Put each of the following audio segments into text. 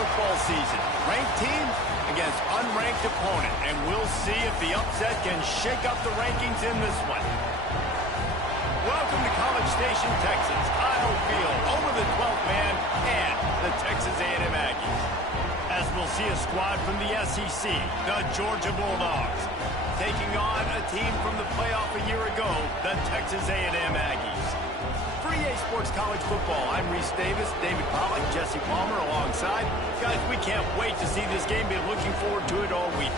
football season. Ranked team against unranked opponent, and we'll see if the upset can shake up the rankings in this one. Welcome to College Station, Texas. Kyle Field, home of the 12th man and the Texas A&M Aggies. As we'll see a squad from the SEC, the Georgia Bulldogs, taking on a team from the playoff a year ago, the Texas A&M Aggies. For EA Sports College Football, I'm Reese Davis, David Pollack, Jesse Palmer alongside. Guys, we can't wait to see this game. Been looking forward to it all week.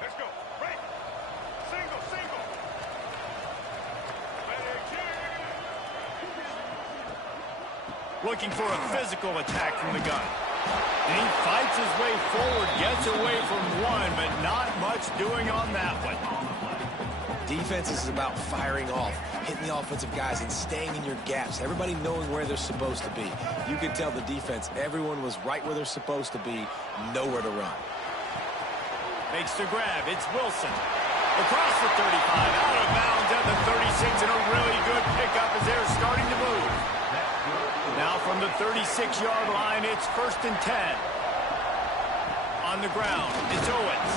Let's go. Right. Single, single. Looking for a physical attack from the gun. And he fights his way forward, gets away from one, but not much doing on that one. Defense is about firing off, hitting the offensive guys, and staying in your gaps. Everybody knowing where they're supposed to be. You could tell the defense, everyone was right where they're supposed to be, nowhere to run. Makes the grab. It's Wilson. Across the 35, out of bounds at the 36, and a really good pickup as they're starting to move. Now from the 36-yard line, it's 1st and 10. On the ground, it's Owens.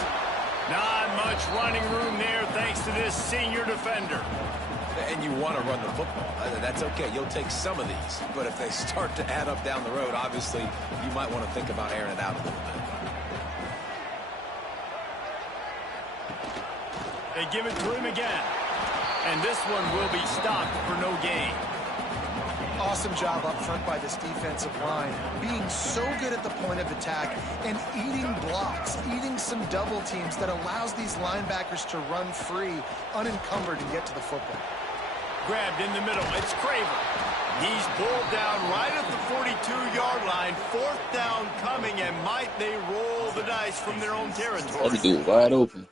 Not much running room there thanks to this senior defender. And you want to run the football. That's okay. You'll take some of these. But if they start to add up down the road, obviously, you might want to think about airing it out a little bit. They give it to him again. And this one will be stopped for no gain. Awesome job up front by this defensive line, being so good at the point of attack and eating blocks, eating some double teams that allows these linebackers to run free, unencumbered, and get to the football. Grabbed in the middle. It's Craver. He's pulled down right at the 42-yard line. 4th down coming, and might they roll the dice from their own territory? Other dude wide open.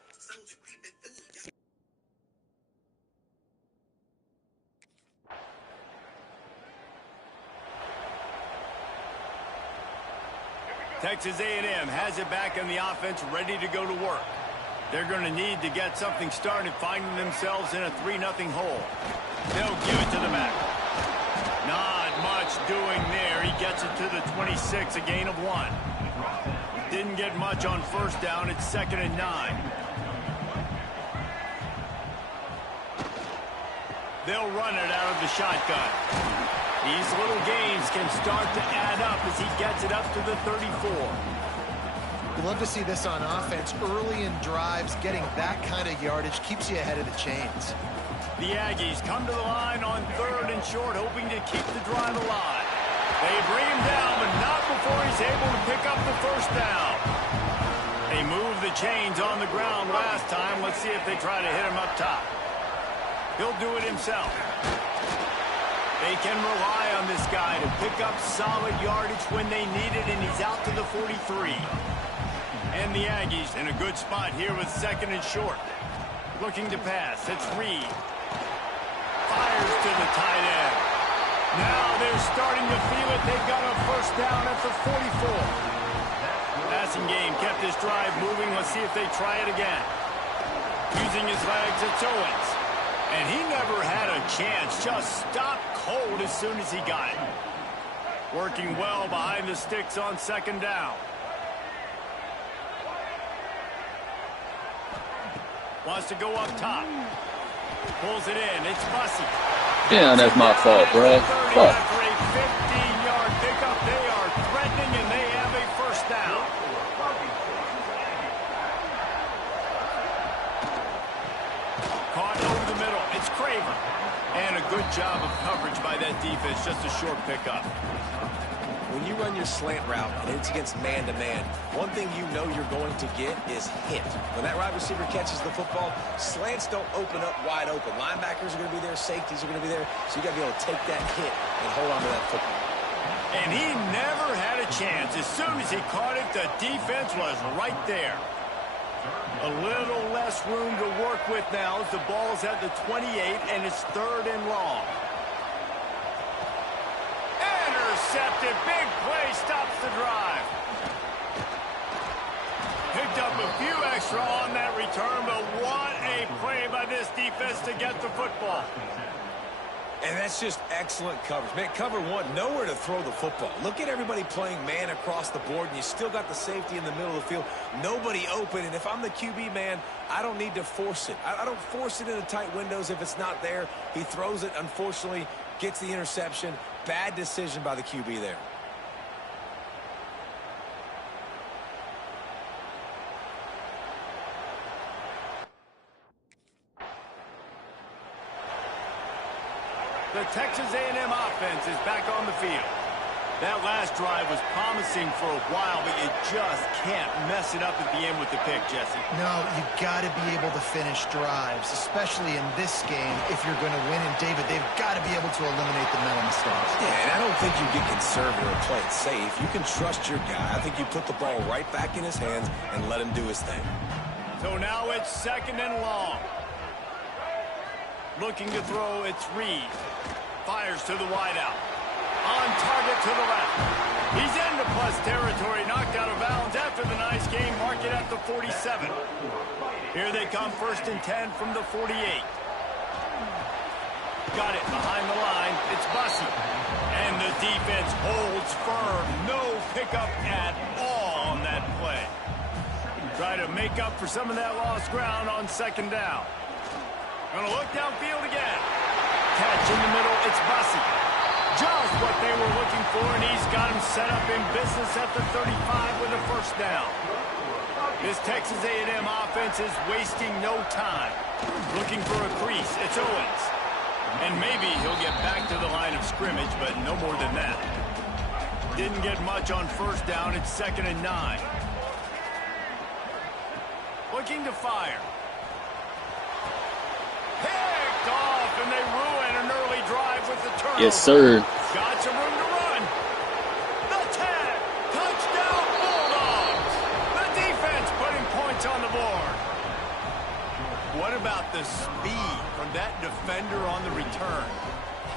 Texas A&M has it back in the offense, ready to go to work. They're going to need to get something started, finding themselves in a 3-0 hole. They'll give it to the back. Not much doing there. He gets it to the 26, a gain of 1. Didn't get much on 1st down. It's 2nd and 9. They'll run it out of the shotgun. These little gains can start to add up as he gets it up to the 34. We'd love to see this on offense early in drives. Getting that kind of yardage keeps you ahead of the chains. The Aggies come to the line on 3rd and short, hoping to keep the drive alive. They bring him down, but not before he's able to pick up the 1st down. They moved the chains on the ground last time. Let's see if they try to hit him up top. He'll do it himself. They can rely on this guy to pick up solid yardage when they need it, and he's out to the 43. And the Aggies in a good spot here with 2nd and short. Looking to pass. It's Reed. Fires to the tight end. Now they're starting to feel it. They've got a 1st down at the 44. Passing game kept this drive moving. Let's see if they try it again. Using his legs, it's Owens. And he never had a chance. Just stopped cold as soon as he got it. Working well behind the sticks on 2nd down. Wants to go up top. Pulls it in. It's Bussy. Yeah, that's my fault, bro. Fuck. After a 15-yard pickup, they are threatening, and they have a first down. Caught over the middle. It's Craven. And a good job of coverage by that defense. Just a short pickup. When you run your slant route and it's against man-to-man, one thing you know you're going to get is hit. When that wide receiver catches the football, slants don't open up wide open. Linebackers are going to be there, safeties are going to be there, so you got to be able to take that hit and hold on to that football. And he never had a chance. As soon as he caught it, the defense was right there. A little less room to work with now as the ball's at the 28, and it's 3rd and long. Intercepted. Big play stops the drive. Picked up a few extra on that return, but what a play by this defense to get the football. And that's just excellent coverage. Man, cover one, nowhere to throw the football. Look at everybody playing man across the board, and you still got the safety in the middle of the field. Nobody open, and if I'm the QB, man, I don't need to force it. I don't force it into tight windows if it's not there. He throws it, unfortunately, gets the interception. Bad decision by the QB there. The Texas A&M offense is back on the field. That last drive was promising for a while, but you just can't mess it up at the end with the pick, Jesse. No, you got to be able to finish drives, especially in this game if you're going to win. And, David, they've got to be able to eliminate the mental mistakes. Yeah, and I don't think you get conservative or play it safe. You can trust your guy. I think you put the ball right back in his hands and let him do his thing. So now it's 2nd and long. Looking to throw, it's Reed. Fires to the wideout. On target to the left. He's into plus territory, knocked out of bounds after the nice game. Mark it at the 47. Here they come, 1st and 10 from the 48. Got it behind the line. It's Bussy. And the defense holds firm. No pickup at all on that play. Try to make up for some of that lost ground on 2nd down. Gonna look downfield again. Catch in the middle, it's Bussy. Just what they were looking for, and he's got him set up in business at the 35 with a first down. This Texas A&M offense is wasting no time. Looking for a crease, it's Owens. And maybe he'll get back to the line of scrimmage, but no more than that. Didn't get much on 1st down, it's 2nd and 9. Looking to fire. Picked off, and they ruin an early drive with the turnover. Yes, sir. Got some room to run. The tag. Touchdown, Bulldogs. The defense putting points on the board. What about the speed from that defender on the return?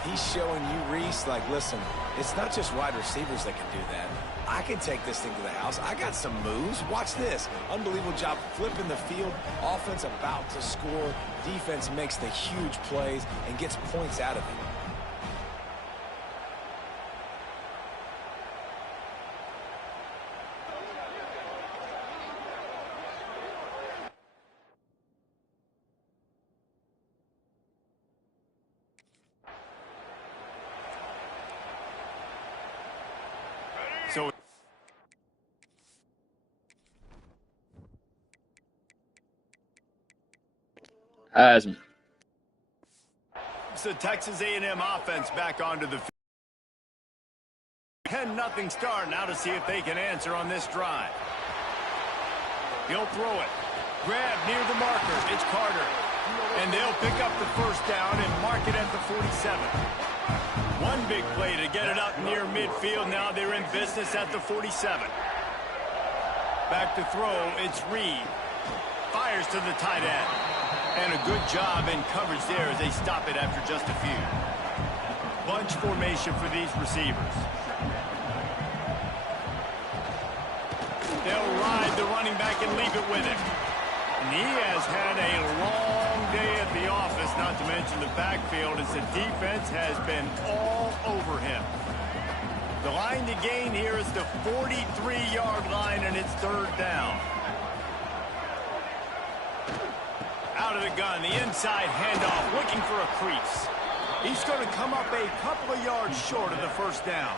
He's showing you, Reese, like, listen, it's not just wide receivers that can do that. I can take this thing to the house. I got some moves. Watch this. Unbelievable job flipping the field. Offense about to score. Defense makes the huge plays and gets points out of it. So Heisman. it's the Texas A&M offense back onto the field. 10-0 start. Now to see if they can answer on this drive. He'll throw it. Grab near the marker. It's Carter. And they'll pick up the first down and mark it at the 47. One big play to get it up near midfield. Now they're in business at the 47. Back to throw. It's Reed. Fires to the tight end. And a good job in coverage there as they stop it after just a few. Bunch formation for these receivers. They'll ride the running back and leave it with him. And he has had a long day at the office, not to mention the backfield, as the defense has been all over him. The line to gain here is the 43-yard line, and it's 3rd down. out of the gun. The inside handoff, looking for a crease. He's going to come up a couple of yards short of the first down.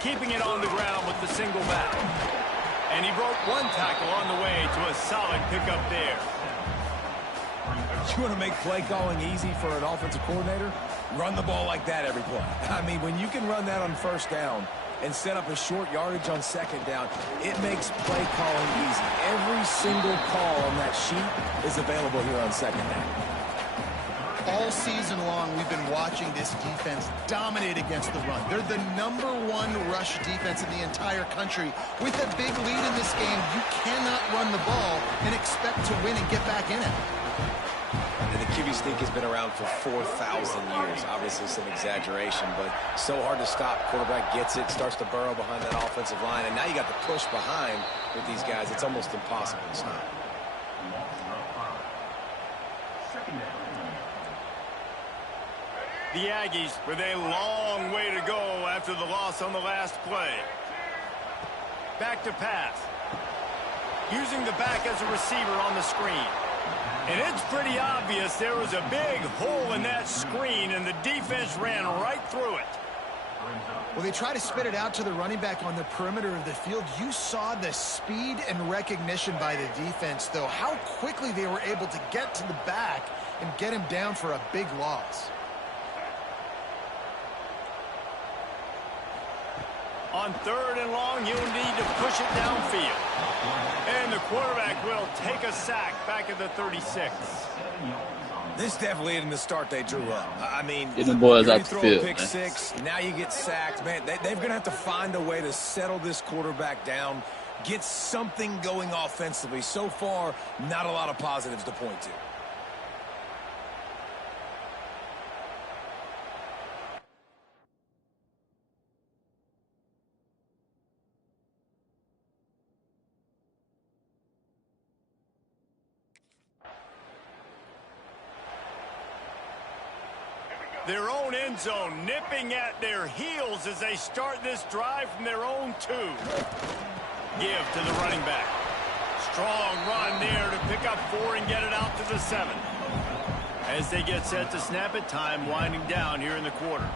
Keeping it on the ground with the single back. And he broke one tackle on the way to a solid pickup there. You want to make play calling easy for an offensive coordinator? Run the ball like that every play. I mean, when you can run that on first down and set up a short yardage on second down, it makes play calling easy. Every single call on that sheet is available here on second down. All season long, we've been watching this defense dominate against the run. They're the #1 rush defense in the entire country. With a big lead in this game, you cannot run the ball and expect to win and get back in it. And the QB sneak has been around for 4,000 years. Obviously some exaggeration, but so hard to stop. Quarterback gets it, starts to burrow behind that offensive line, and now you got the push behind with these guys. It's almost impossible to stop. The Aggies with a long way to go after the loss on the last play. Back to pass. Using the back as a receiver on the screen. And it's pretty obvious there was a big hole in that screen, and the defense ran right through it. Well, they try to spit it out to the running back on the perimeter of the field. You saw the speed and recognition by the defense, though. How quickly they were able to get to the back and get him down for a big loss. On 3rd and long, you'll need to push it downfield. And the quarterback will take a sack back at the 36. This definitely isn't the start they drew up. I mean, Get them boys you out the throw field, a pick man. six, now you get sacked. Man, they're going to have to find a way to settle this quarterback down, get something going offensively. So far, not a lot of positives to point to. Their own end zone nipping at their heels as they start this drive from their own 2. Give to the running back. Strong run there to pick up 4 and get it out to the 7. As they get set to snap it, time winding down here in the quarter.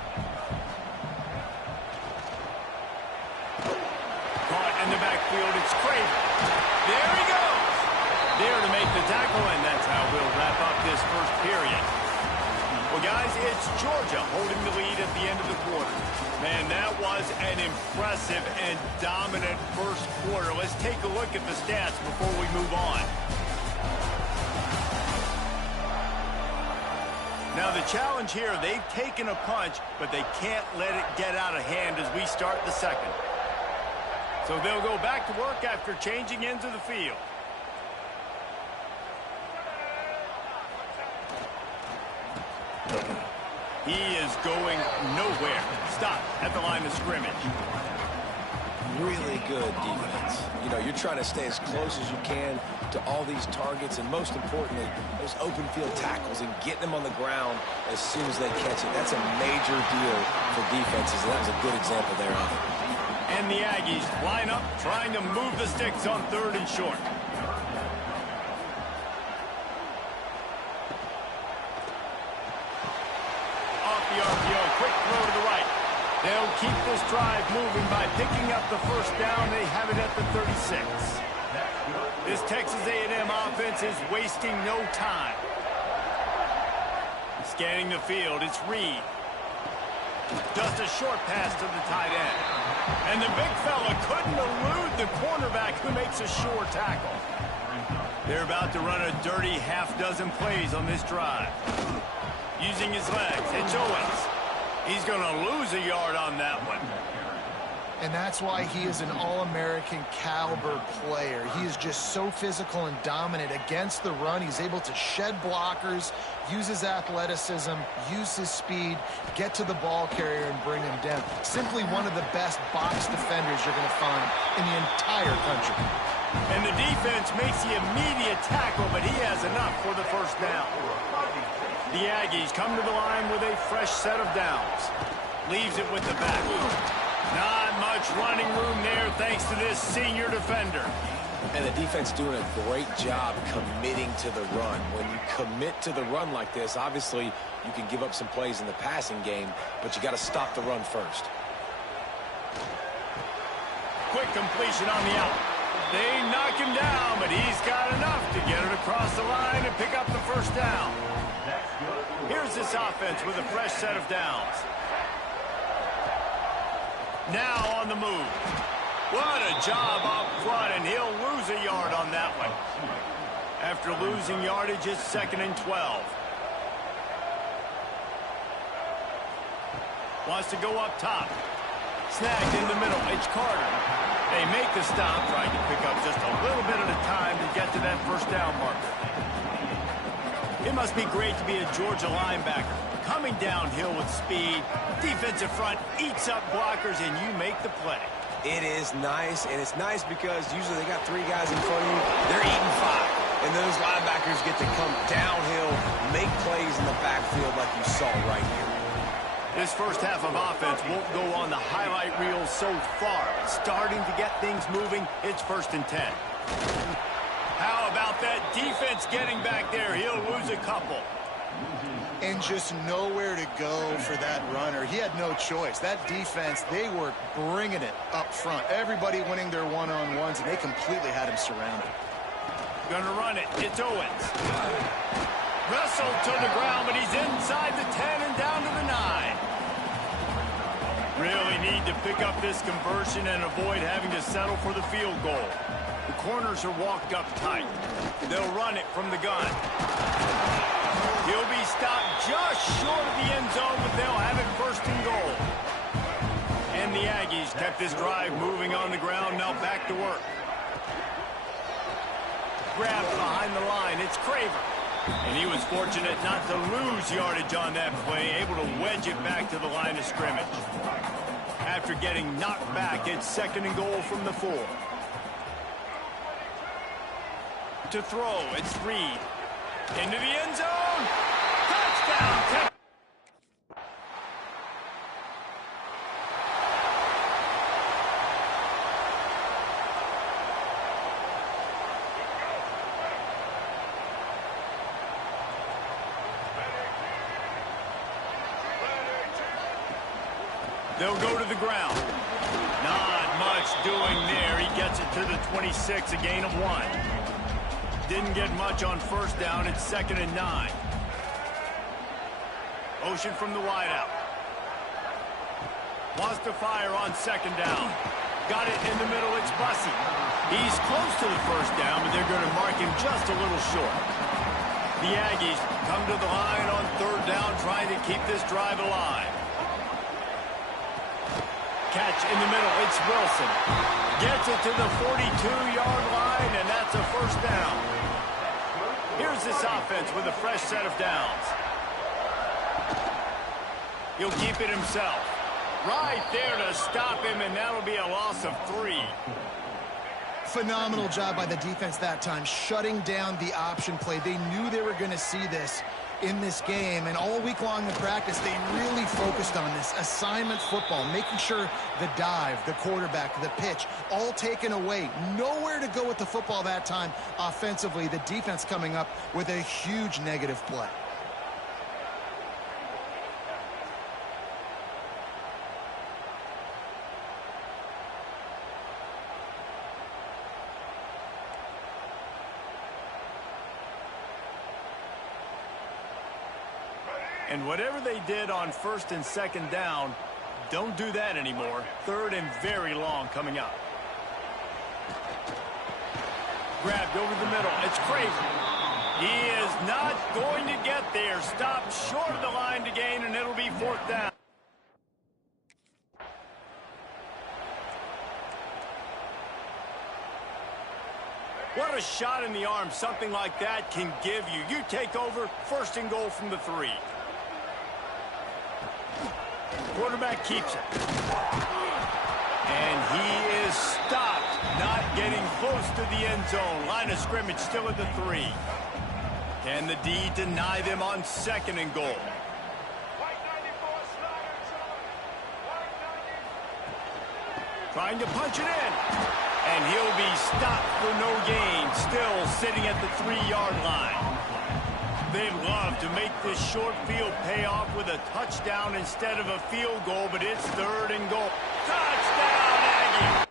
Caught in the backfield, it's Craven. There he goes. There to make the tackle, and that's how we'll wrap up this first period. Well, guys, it's Georgia holding the lead at the end of the quarter. Man, that was an impressive and dominant first quarter. Let's take a look at the stats before we move on. Now, the challenge here, they've taken a punch, but they can't let it get out of hand as we start the second. So they'll go back to work after changing into the field. He is going nowhere. Stop at the line of scrimmage. Really good defense. You know, you're trying to stay as close as you can to all these targets, and most importantly, those open field tackles and getting them on the ground as soon as they catch it. That's a major deal for defenses, and that was a good example there of it. And the Aggies line up, trying to move the sticks on 3rd and short. The RPO, quick throw to the right. They'll keep this drive moving by picking up the first down. They have it at the 36. This Texas A&M offense is wasting no time. Scanning the field, it's Reed. Just a short pass to the tight end. And the big fella couldn't elude the cornerback who makes a sure tackle. They're about to run a dirty half-dozen plays on this drive. Using his legs, it's Owens. He's going to lose a yard on that one. And that's why he is an All-American caliber player. He is just so physical and dominant against the run. He's able to shed blockers, use his athleticism, use his speed, get to the ball carrier and bring him down. Simply one of the best box defenders you're going to find in the entire country. And the defense makes the immediate tackle, but he has enough for the first down. The Aggies come to the line with a fresh set of downs. Leaves it with the back. Not much running room there thanks to this senior defender. And the defense doing a great job committing to the run. When you commit to the run like this, obviously you can give up some plays in the passing game, but you got to stop the run first. Quick completion on the out. They knock him down, but he's got enough to get it across the line and pick up the first down. Here's this offense with a fresh set of downs. Now on the move. What a job up front, and he'll lose a yard on that one. After losing yardage, it's 2nd and 12. Wants to go up top. Snagged in the middle. It's Carter. They make the stop, trying to pick up just a little bit at a time to get to that first down marker. It must be great to be a Georgia linebacker. Coming downhill with speed, defensive front eats up blockers, and you make the play. It is nice, and it's nice because usually they got 3 guys in front of you. They're eating 5, and those linebackers get to come downhill, make plays in the backfield like you saw right here. This first half of offense won't go on the highlight reel so far. Starting to get things moving, it's 1st and 10. How about that defense getting back there? He'll lose a couple. And just nowhere to go for that runner. He had no choice. That defense, they were bringing it up front. Everybody winning their one-on-ones, and they completely had him surrounded. Gonna run it. It's Owens. Wrestled to the ground, but he's inside the 10 and down to the 9. Really need to pick up this conversion and avoid having to settle for the field goal. The corners are walked up tight. They'll run it from the gun. He'll be stopped just short of the end zone, but they'll have it 1st and goal. And the Aggies kept this drive moving on the ground, now back to work. Grabbed behind the line, it's Craver. And he was fortunate not to lose yardage on that play, able to wedge it back to the line of scrimmage. After getting knocked back, it's 2nd and goal from the 4. To throw, it's Reed. Into the end zone. Touchdown. They'll go to the ground. Not much doing there. He gets it to the 26, a gain of 1. Didn't get much on 1st down. It's 2nd and 9. Motion from the wideout. Wants to fire on 2nd down. Got it in the middle. It's Bussey. He's close to the 1st down, but they're going to mark him just a little short. The Aggies come to the line on 3rd down, trying to keep this drive alive. Catch in the middle. It's Wilson. Gets it to the 42-yard line, and that's a 1st down. Here's this offense with a fresh set of downs. He'll keep it himself. Right there to stop him, and that'll be a loss of 3. Phenomenal job by the defense that time, shutting down the option play. They knew they were going to see this in this game, and all week long in practice, they really focused on this assignment football, making sure the dive, the quarterback, the pitch, all taken away. Nowhere to go with the football that time offensively. The defense coming up with a huge negative play. And whatever they did on 1st and 2nd down, don't do that anymore. 3rd and very long coming up. Grabbed over the middle. It's Craver. He is not going to get there. Stopped short of the line to gain, and it'll be 4th down. What a shot in the arm something like that can give you. You take over, 1st and goal from the 3. Quarterback keeps it. And he is stopped, not getting close to the end zone. Line of scrimmage still at the 3. Can the D deny them on 2nd and goal? White 94, Snyder, White 90. Trying to punch it in. And he'll be stopped for no gain, still sitting at the 3-yard line. They'd love to make this short field pay off with a touchdown instead of a field goal, but it's 3rd and goal. Touchdown, Aggie!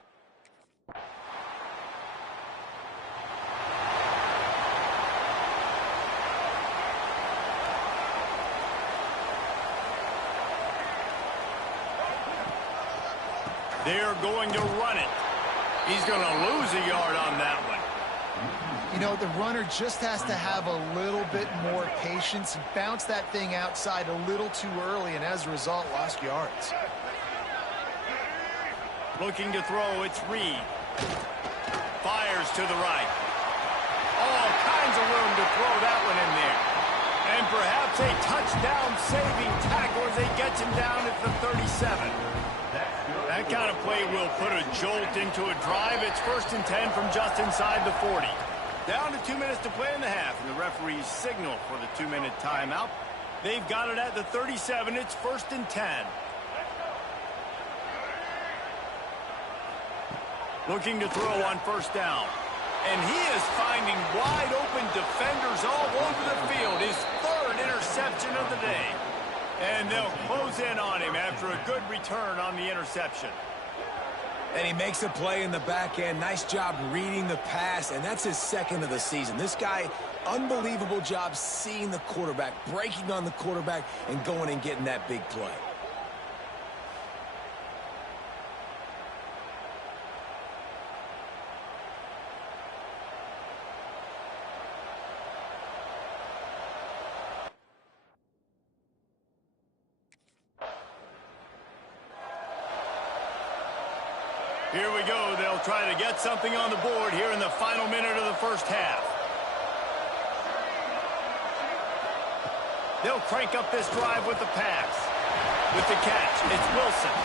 They're going to run it. He's going to lose a yard on that one. You know, the runner just has to have a little bit more patience. He bounced that thing outside a little too early, and as a result, lost yards. Looking to throw, it's Reed. Fires to the right. All kinds of room to throw that one in there. And perhaps a touchdown-saving tackle as he gets him down at the 37. That kind of play will put a jolt into a drive. It's 1st and 10 from just inside the 40. Down to 2 minutes to play in the half, and the referees signal for the 2-minute timeout. They've got it at the 37. It's 1st and 10. Looking to throw on 1st down. And he is finding wide open defenders all over the field. His 3rd interception of the day. And they'll close in on him after a good return on the interception. And he makes a play in the back end. Nice job reading the pass, and that's his 2nd of the season. This guy, unbelievable job seeing the quarterback, breaking on the quarterback, and going and getting that big play. Here we go. They'll try to get something on the board here in the final minute of the 1st half. They'll crank up this drive with the pass. With the catch, it's Wilson.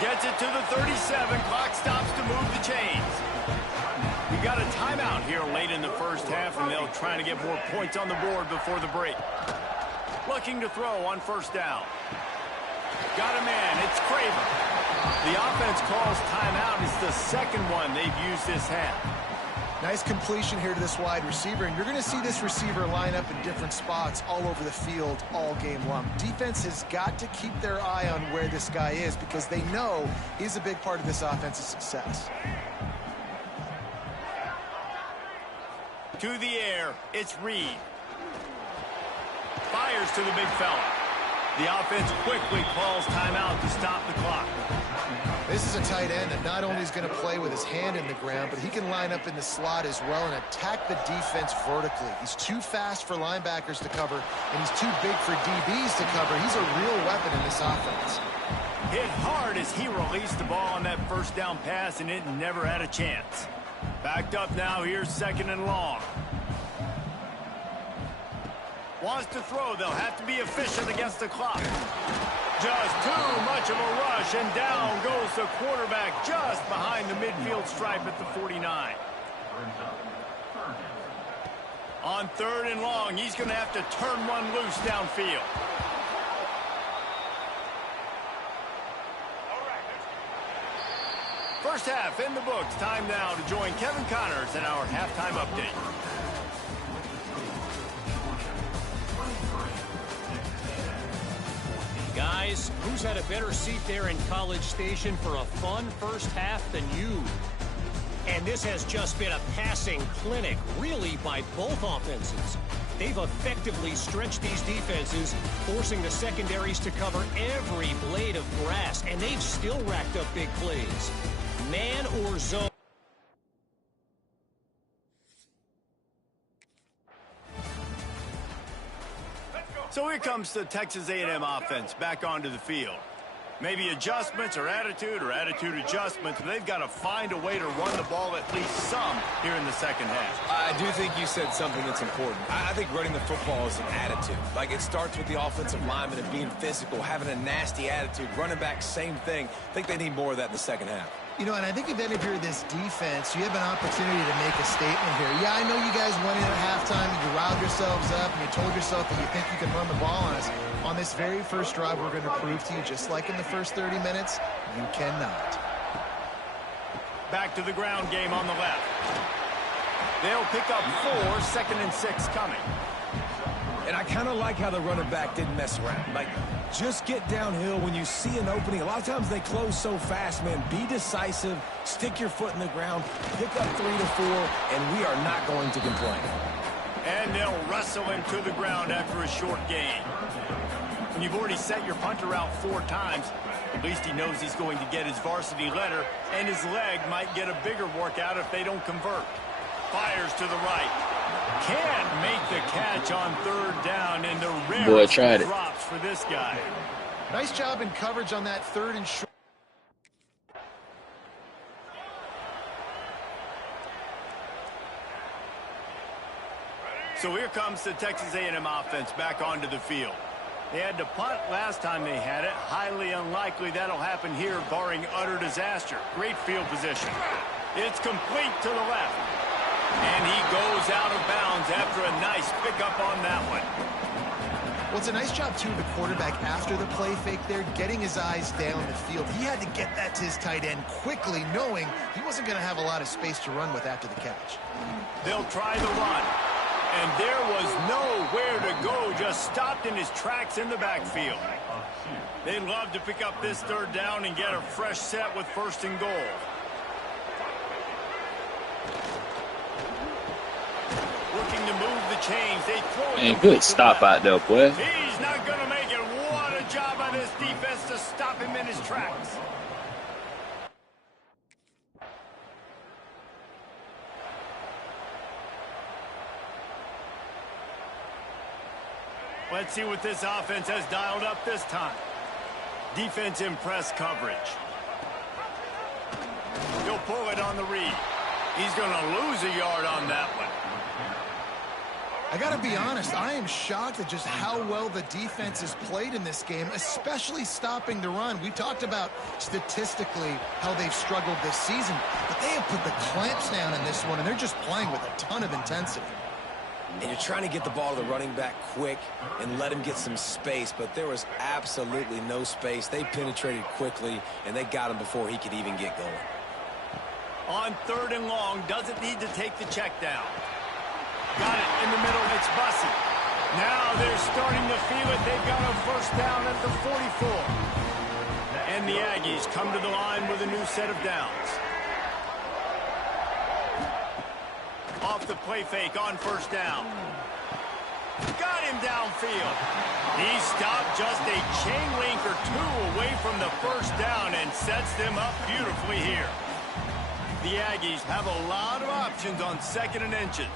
Gets it to the 37. Clock stops to move the chains. We got a timeout here late in the 1st half, and they'll try to get more points on the board before the break. Looking to throw on 1st down. Got a man. It's Craven. The offense calls timeout. It's the 2nd one they've used this half. Nice completion here to this wide receiver, and you're going to see this receiver line up in different spots all over the field all game long. Defense has got to keep their eye on where this guy is because they know he's a big part of this offense's success. To the air, it's Reed. Fires to the big fella. The offense quickly calls timeout to stop the clock. This is a tight end that not only is going to play with his hand in the ground, but he can line up in the slot as well and attack the defense vertically. He's too fast for linebackers to cover, and he's too big for DBs to cover. He's a real weapon in this offense. Hit hard as he released the ball on that 1st down pass, and it never had a chance. Backed up now, here's 2nd and long. Wants to throw. They'll have to be efficient against the clock. Just too much of a rush, and down goes the quarterback just behind the midfield stripe at the 49. On 3rd and long, he's going to have to turn one loose downfield. First half in the books. Time now to join Kevin Connors in our halftime update. Guys, who's had a better seat there in College Station for a fun 1st half than you? And this has just been a passing clinic, really, by both offenses. They've effectively stretched these defenses, forcing the secondaries to cover every blade of grass, and they've still racked up big plays. Man or zone. So here comes the Texas A&M offense back onto the field. Maybe adjustments or attitude adjustments, but they've got to find a way to run the ball at least some here in the 2nd half. I do think you said something that's important. I think running the football is an attitude. Like, it starts with the offensive lineman and being physical, having a nasty attitude. Running back, same thing. I think they need more of that in the 2nd half. You know, and I think if any of you're this defense, you have an opportunity to make a statement here. Yeah, I know you guys went in at halftime, and you riled yourselves up, and you told yourself that you think you can run the ball on us. On this very first drive, we're going to prove to you, just like in the first 30 minutes, you cannot. Back to the ground game on the left. They'll pick up 4, 2nd and 6 coming. And I kind of like how the running back didn't mess around. Like, just get downhill when you see an opening. A lot of times they close so fast, man. Be decisive, stick your foot in the ground, pick up 3 to 4, and we are not going to complain. And they'll wrestle him to the ground after a short gain. When you've already set your punter out 4 times, at least he knows he's going to get his varsity letter, and his leg might get a bigger workout if they don't convert. Fires to the right. Can't make the catch on 3rd down, and the rarest drops for this guy. Nice job in coverage on that 3rd and short. So here comes the Texas A&M offense back onto the field. They had to punt last time they had it. Highly unlikely that'll happen here, barring utter disaster. Great field position. It's complete to the left. And he goes out of bounds after a nice pickup on that one. Well, it's a nice job, too, of the quarterback after the play fake there, getting his eyes down the field. He had to get that to his tight end quickly, knowing he wasn't going to have a lot of space to run with after the catch. They'll try the run. And there was nowhere to go, just stopped in his tracks in the backfield. They'd love to pick up this 3rd down and get a fresh set with 1st and goal. Looking to move the chains. They throw it. And good stop out there, boy. He's not going to make it. What a job by this defense to stop him in his tracks. Let's see what this offense has dialed up this time. Defense in press coverage. He'll pull it on the read. He's going to lose a yard on that one. I got to be honest, I am shocked at just how well the defense has played in this game, especially stopping the run. We talked about statistically how they've struggled this season, but they have put the clamps down in this one, and they're just playing with a ton of intensity. And you're trying to get the ball to the running back quick and let him get some space, but there was absolutely no space. They penetrated quickly, and they got him before he could even get going. On 3rd and long, doesn't need to take the check down. Got it in the middle, it's Bussey. Now they're starting to feel it. They've got a 1st down at the 44. And the Aggies come to the line with a new set of downs. Off the play fake on 1st down. Got him downfield. He stopped just a chain link or 2 away from the 1st down and sets them up beautifully here. The Aggies have a lot of options on 2nd and inches.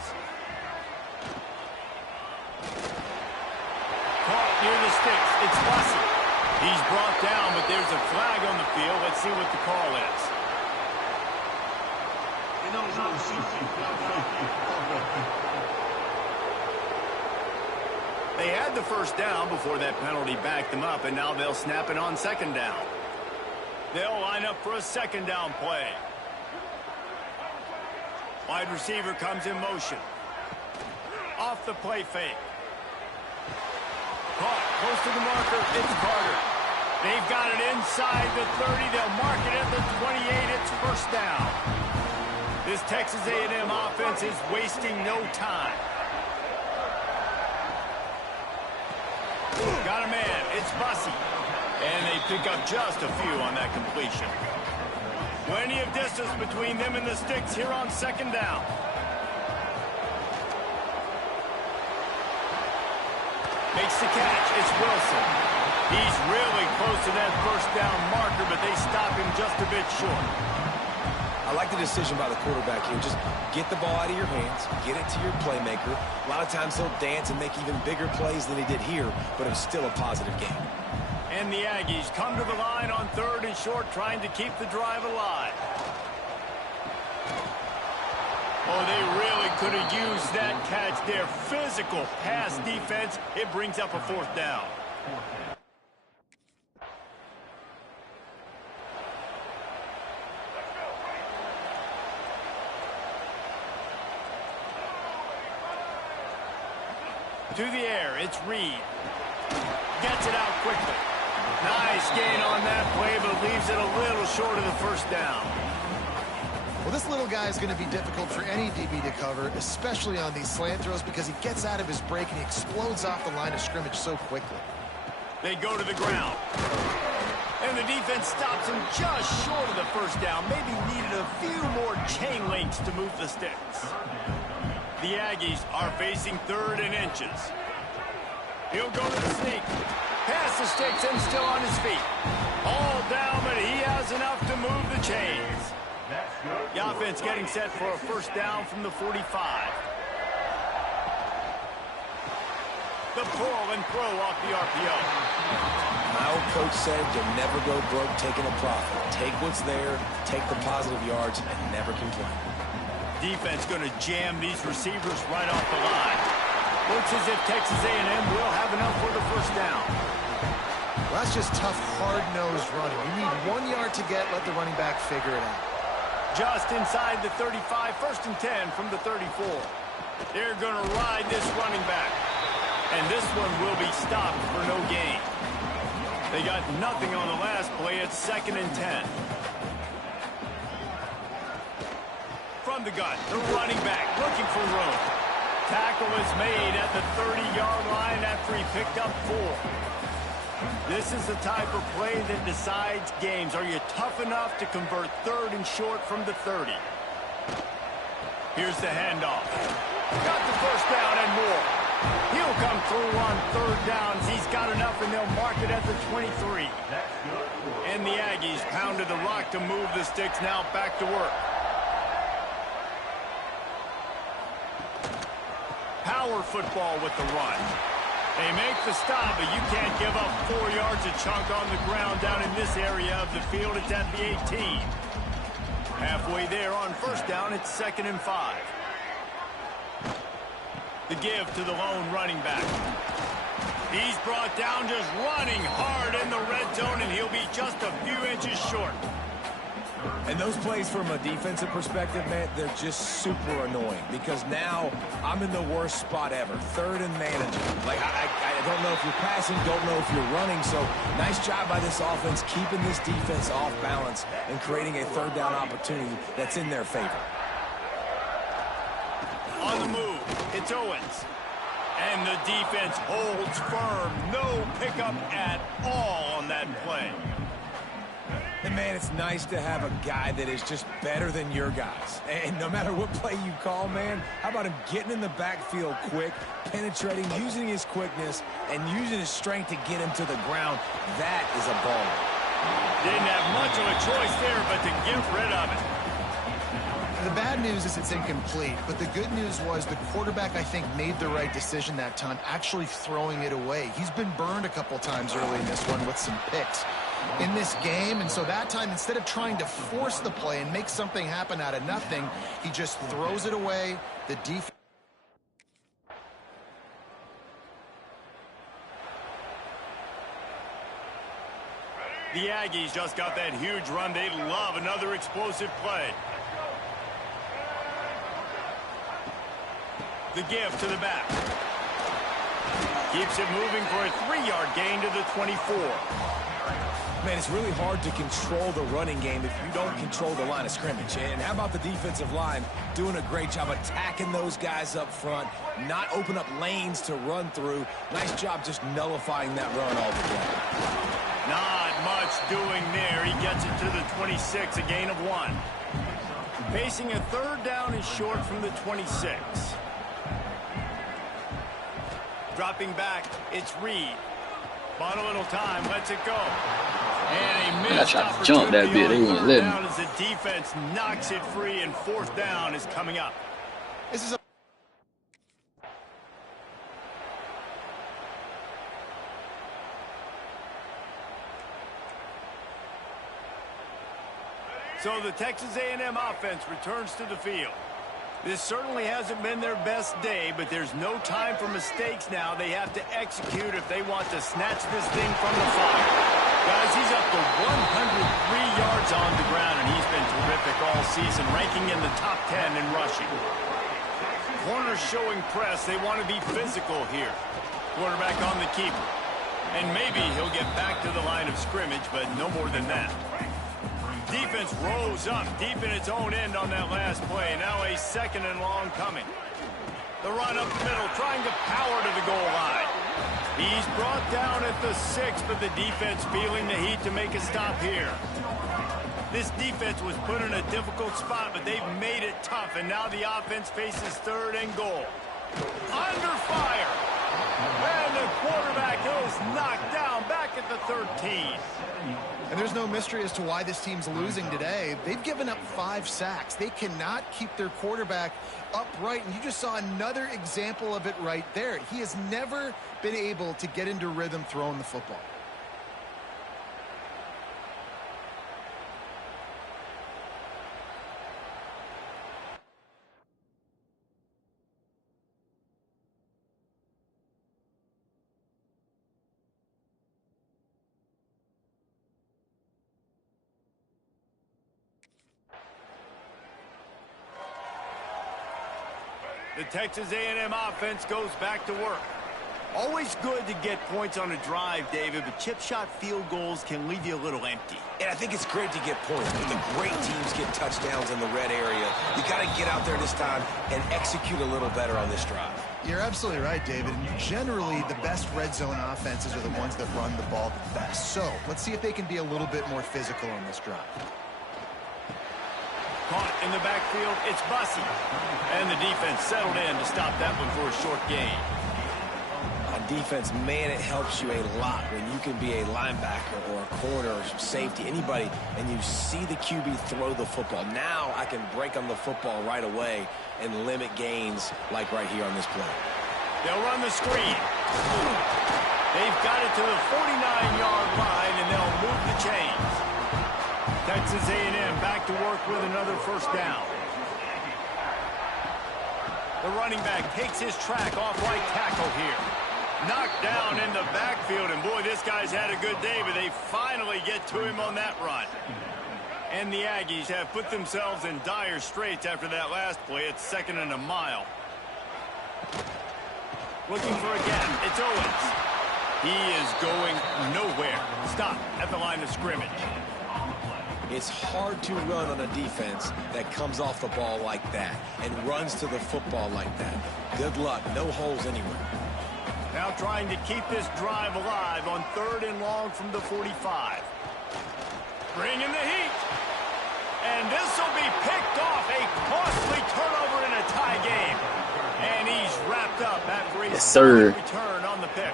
Caught near the sticks. It's Bussey. He's brought down, but there's a flag on the field. Let's see what the call is. They had the 1st down before that penalty backed them up, and now they'll snap it on 2nd down. They'll line up for a 2nd down play. Wide receiver comes in motion. Off the play fake. Caught close to the marker. It's Carter. They've got it inside the 30. They'll mark it at the 28. It's 1st down. This Texas A&M offense is wasting no time. Got a man. It's Bussey. And they pick up just a few on that completion. Plenty of distance between them and the sticks here on 2nd down. Makes the catch. It's Wilson. He's really close to that 1st down marker, but they stop him just a bit short. I like the decision by the quarterback here. Just get the ball out of your hands, get it to your playmaker. A lot of times he'll dance and make even bigger plays than he did here, but it was still a positive game. And the Aggies come to the line on 3rd and short, trying to keep the drive alive. Oh, they really could have used that catch there. Physical pass defense. It brings up a 4th down. To the air, it's Reed. Gets it out quickly. Nice gain on that play, but leaves it a little short of the first down. Well, this little guy is going to be difficult for any DB to cover, especially on these slant throws, because he gets out of his break and he explodes off the line of scrimmage so quickly. They go to the ground. And the defense stops him just short of the first down. Maybe needed a few more chain links to move the sticks. The Aggies are facing 3rd and inches. He'll go to the sneak. Pass the sticks and still on his feet. All down, but he has enough to move the chains. The offense getting set for a first down from the 45. The pull and throw off the RPO. My old coach said you'll never go broke taking a profit. Take what's there, take the positive yards, and never complain. Defense going to jam these receivers right off the line. Looks as if Texas A&M will have enough for the first down. Well, that's just tough, hard-nosed running. You need 1 yard to get, let the running back figure it out. Just inside the 35, 1st and 10 from the 34. They're going to ride this running back. And this one will be stopped for no gain. They got nothing on the last play. It's 2nd and 10. From the gun, the running back looking for room. Tackle is made at the 30-yard line after he picked up 4. This is the type of play that decides games. Are you tough enough to convert 3rd and short from the 30? Here's the handoff. Got the first down and more. He'll come through on 3rd downs. He's got enough, and they'll mark it at the 23. And the Aggies pounded the rock to move the sticks. Now back to work. Power football with the run. They make the stop, but you can't give up 4 yards a chunk on the ground down in this area of the field. It's at the 18. Halfway there on first down, it's 2nd and 5. The give to the lone running back. He's brought down just running hard in the red zone, and he'll be just a few inches short. And those plays from a defensive perspective, man, they're just super annoying because now I'm in the worst spot ever, 3rd and manageable. Like, I don't know if you're passing, don't know if you're running, so nice job by this offense keeping this defense off balance and creating a 3rd down opportunity that's in their favor. On the move, it's Owens. And the defense holds firm. No pickup at all on that play. And, man, it's nice to have a guy that is just better than your guys. And no matter what play you call, man, how about him getting in the backfield quick, penetrating, using his quickness, and using his strength to get him to the ground? That is a ball. Didn't have much of a choice there but to get rid of it. The bad news is it's incomplete, but the good news was the quarterback, I think, made the right decision that time, actually throwing it away. He's been burned a couple times early in this one with some picks in this game, and so that time, instead of trying to force the play and make something happen out of nothing, he just throws it away. The defense. The Aggies just got that huge run. They love another explosive play. The give to the back. Keeps it moving for a 3-yard gain to the 24. Man, it's really hard to control the running game if you don't control the line of scrimmage. And how about the defensive line doing a great job attacking those guys up front, not open up lanes to run through. Nice job just nullifying that run altogether. Not much doing there. He gets it to the 26, a gain of 1. Facing a 3rd down and short from the 26. Dropping back, it's Reed. Bought a little time, lets it go. And a missed jump that bit. They opportunity wouldn't on let 3rd him. down as the defense knocks it free, and 4th down is coming up. This is a So the Texas A&M offense returns to the field. This certainly hasn't been their best day, but there's no time for mistakes now. They have to execute if they want to snatch this thing from the fire. Guys, he's up to 103 yards on the ground, and he's been terrific all season, ranking in the top 10 in rushing. corners showing press. They want to be physical here. Quarterback on the keeper. And maybe he'll get back to the line of scrimmage, but no more than that. Defense rose up deep in its own end on that last play. Now a 2nd and long coming. The run up the middle, trying to power to the goal line. He's brought down at the 6, but the defense feeling the heat to make a stop here. This defense was put in a difficult spot, but they've made it tough, and now the offense faces 3rd and goal. Under fire. And the quarterback is knocked down back at the 13. And there's no mystery as to why this team's losing today. They've given up 5 sacks. They cannot keep their quarterback upright, and you just saw another example of it right there. He has never been able to get into rhythm throwing the football. The Texas A&M offense goes back to work. Always good to get points on a drive, David, but chip shot field goals can leave you a little empty. And I think it's great to get points, but the great teams get touchdowns in the red area. You got to get out there this time and execute a little better on this drive. You're absolutely right, David. And generally, the best red zone offenses are the ones that run the ball the best. So let's see if they can be a little bit more physical on this drive. Caught in the backfield, it's Bussey. And the defense settled in to stop that one for a short gain. On defense, man, it helps you a lot when you can be a linebacker or a corner or safety, anybody, and you see the QB throw the football. Now I can break on the football right away and limit gains like right here on this play. They'll run the screen. They've got it to the 49-yard line, and they'll move the chains. Texas A&M back to work with another 1st down. The running back takes his track off right tackle here. Knocked down in the backfield, and boy, this guy's had a good day, but they finally get to him on that run. And the Aggies have put themselves in dire straits after that last play. It's 2nd and a mile. Looking for a gap. It's Owens. He is going nowhere. Stop at the line of scrimmage. It's hard to run on a defense that comes off the ball like that and runs to the football like that. Good luck. No holes anywhere. Now trying to keep this drive alive on 3rd and long from the 45. Bringing the heat. And this will be picked off. A costly turnover in a tie game. And he's wrapped up after a return on the pick.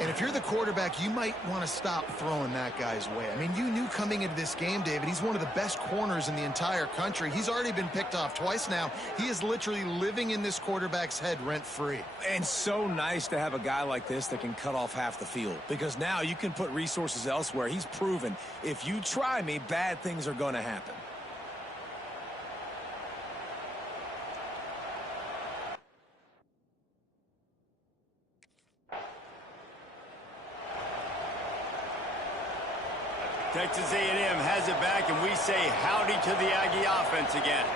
And if you're the quarterback, you might want to stop throwing that guy's way. I mean, you knew coming into this game, David, he's one of the best corners in the entire country. He's already been picked off twice now. He is literally living in this quarterback's head rent-free. And so nice to have a guy like this that can cut off half the field, because now you can put resources elsewhere. He's proven if you try me, bad things are going to happen. Texas A&M has it back, and we say howdy to the Aggie offense again.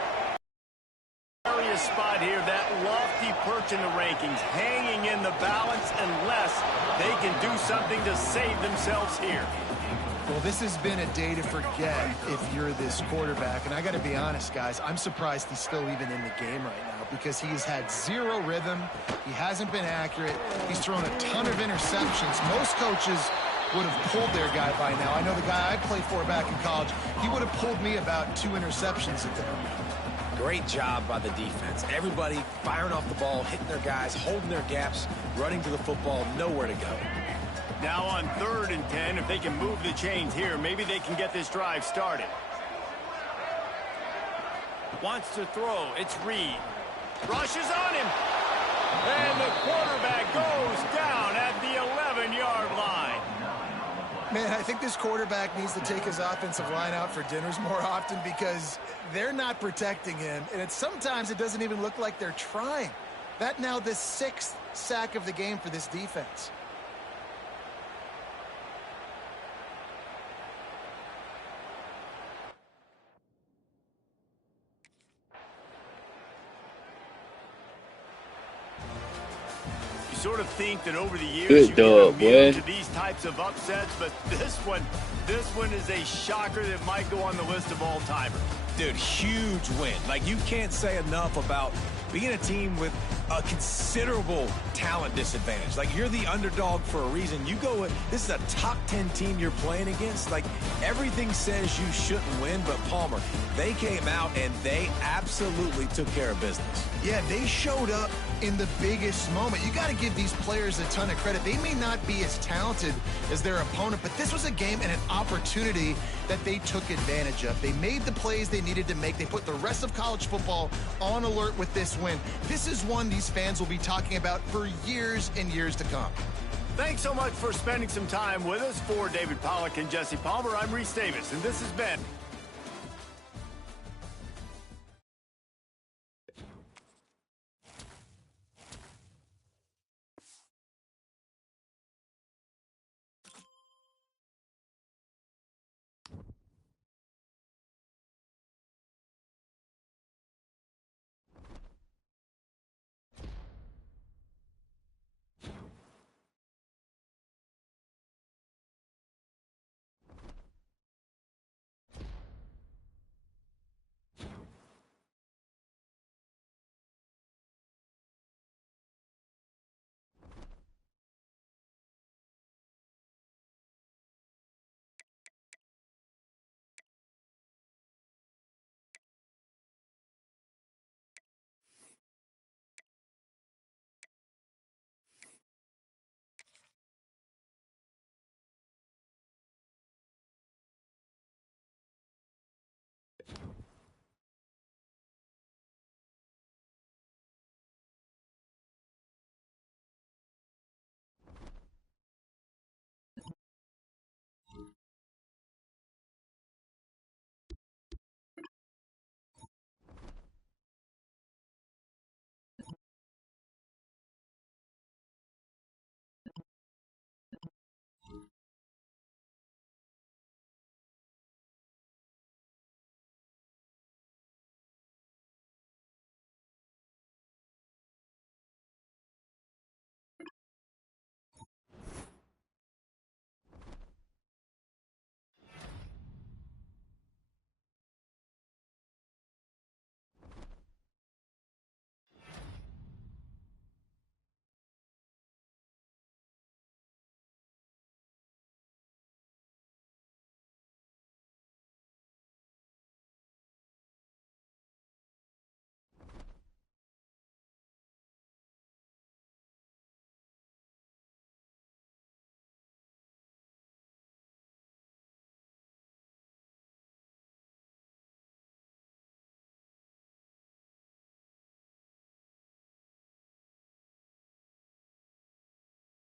Area spot here, that lofty perch in the rankings, hanging in the balance unless they can do something to save themselves here. Well, this has been a day to forget if you're this quarterback. And I got to be honest, guys, I'm surprised he's still even in the game right now because he has had zero rhythm. He hasn't been accurate. He's thrown a ton of interceptions. Most coaches would have pulled their guy by now. I know the guy I played for back in college, he would have pulled me about 2 interceptions at the Great job by the defense. Everybody firing off the ball, hitting their guys, holding their gaps, running to the football, nowhere to go. Now on 3rd and 10, if they can move the chains here, maybe they can get this drive started. Wants to throw. It's Reed. Rushes on him. And the quarterback goes down at the 11-yard line. Man, I think this quarterback needs to take his offensive line out for dinners more often because they're not protecting him. And sometimes it doesn't even look like they're trying. That now the 6th sack of the game for this defense. sort of think that over the years Good you dub, get immune boy. to these types of upsets, but this one is a shocker that might go on the list of all-timers. Dude, huge win. Like, you can't say enough about being a team with a considerable talent disadvantage. Like, you're the underdog for a reason. You go with, this is a top 10 team you're playing against. Like, everything says you shouldn't win, but Palmer, they came out and they absolutely took care of business. Yeah, they showed up in the biggest moment. You got to give these players a ton of credit. They may not be as talented as their opponent, but this was a game and an opportunity that they took advantage of. They made the plays they needed to make. They put the rest of college football on alert with this win. This is one these fans will be talking about for years and years to come. Thanks so much for spending some time with us. For David Pollack and Jesse Palmer, I'm Reese Davis, and this has been